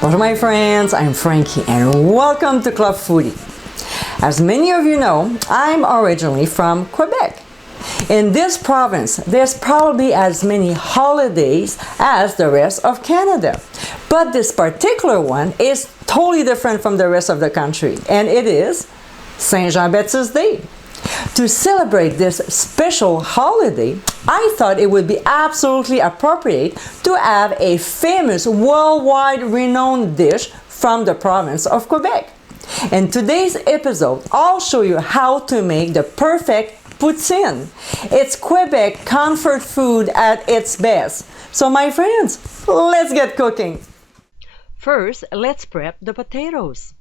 Bonjour my friends, I'm Frankie and welcome to Club Foodie. As many of you know, I'm originally from Quebec. In this province, there's probably as many holidays as the rest of Canada. But this particular one is totally different from the rest of the country, and it is Saint Jean-Baptiste Day. To celebrate this special holiday, I thought it would be absolutely appropriate to have a famous worldwide renowned dish from the province of Quebec. In today's episode, I'll show you how to make the perfect poutine. It's Quebec comfort food at its best. So my friends, let's get cooking. First, let's prep the potatoes.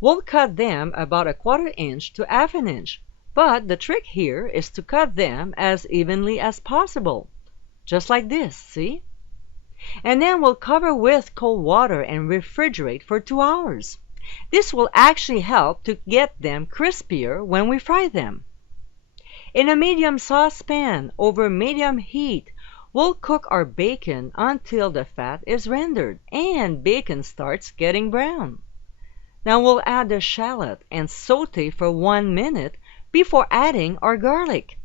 We'll cut them about a 1/4 inch to 1/2 inch. But the trick here is to cut them as evenly as possible. Just like this, see? And then we'll cover with cold water and refrigerate for 2 hours. This will actually help to get them crispier when we fry them. In a medium saucepan over medium heat, we'll cook our bacon until the fat is rendered and bacon starts getting brown. Now we'll add the shallot and saute for 1 minute before adding our garlic.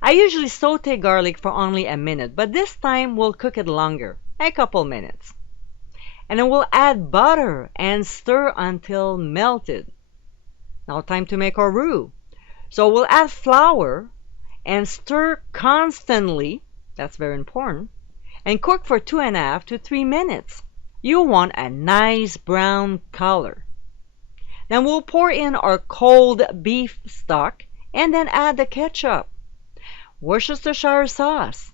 I usually saute garlic for only a minute, but this time we'll cook it longer, a couple minutes. And then we'll add butter and stir until melted. Now time to make our roux. So we'll add flour and stir constantly, that's very important, and cook for 2.5 to 3 minutes. You want a nice brown color. Then we'll pour in our cold beef stock and then add the ketchup, Worcestershire sauce,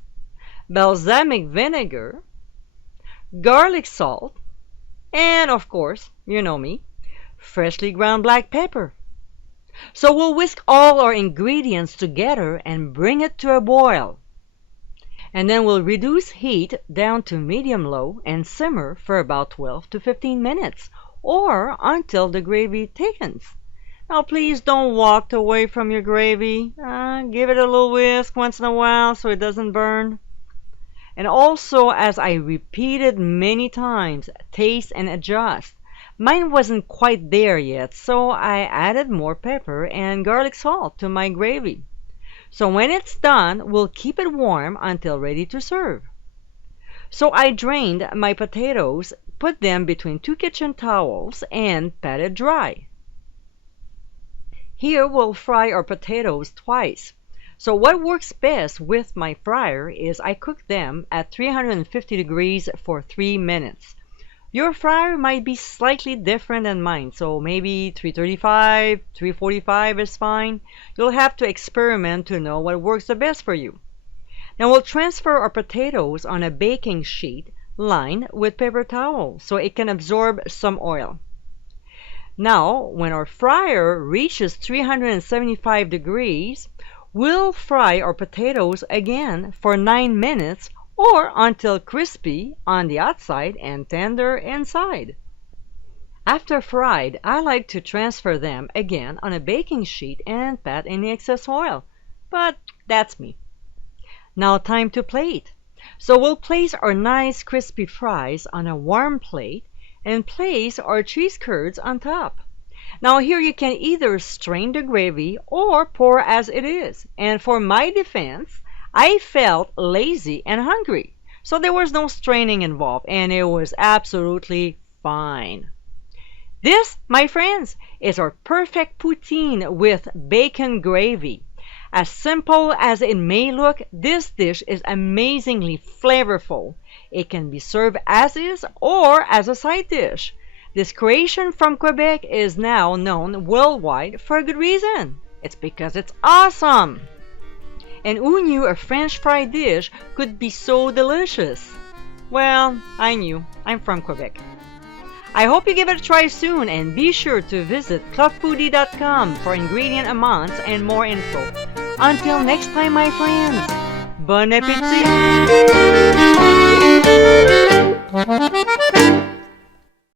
balsamic vinegar, garlic salt, and of course, you know me, freshly ground black pepper. So we'll whisk all our ingredients together and bring it to a boil. And then we'll reduce heat down to medium-low and simmer for about 12 to 15 minutes. Or until the gravy thickens. Now please don't walk away from your gravy. Give it a little whisk once in a while so it doesn't burn. And also, as I repeated many times, taste and adjust. Mine wasn't quite there yet, so I added more pepper and garlic salt to my gravy. So when it's done, we'll keep it warm until ready to serve. So I drained my potatoes, put them between 2 kitchen towels, and patted dry. Here we'll fry our potatoes twice. So what works best with my fryer is I cook them at 350 degrees for 3 minutes. Your fryer might be slightly different than mine, so maybe 335, 345 is fine. You'll have to experiment to know what works the best for you. Now we'll transfer our potatoes on a baking sheet lined with paper towel so it can absorb some oil. Now, when our fryer reaches 375 degrees, we'll fry our potatoes again for 9 minutes or until crispy on the outside and tender inside. After fried, I like to transfer them again on a baking sheet and pat any excess oil, but that's me. Now time to plate. So we'll place our nice crispy fries on a warm plate and place our cheese curds on top. Now here you can either strain the gravy or pour as it is. And for my defense, I felt lazy and hungry. So there was no straining involved and it was absolutely fine. This, my friends, is our perfect poutine with bacon gravy. As simple as it may look, this dish is amazingly flavorful. It can be served as is or as a side dish. This creation from Quebec is now known worldwide for a good reason. It's because it's awesome. And who knew a French fry dish could be so delicious? Well, I knew. I'm from Quebec. I hope you give it a try soon and be sure to visit clubfoodie.com for ingredient amounts and more info. Until next time, my friends, bon appétit!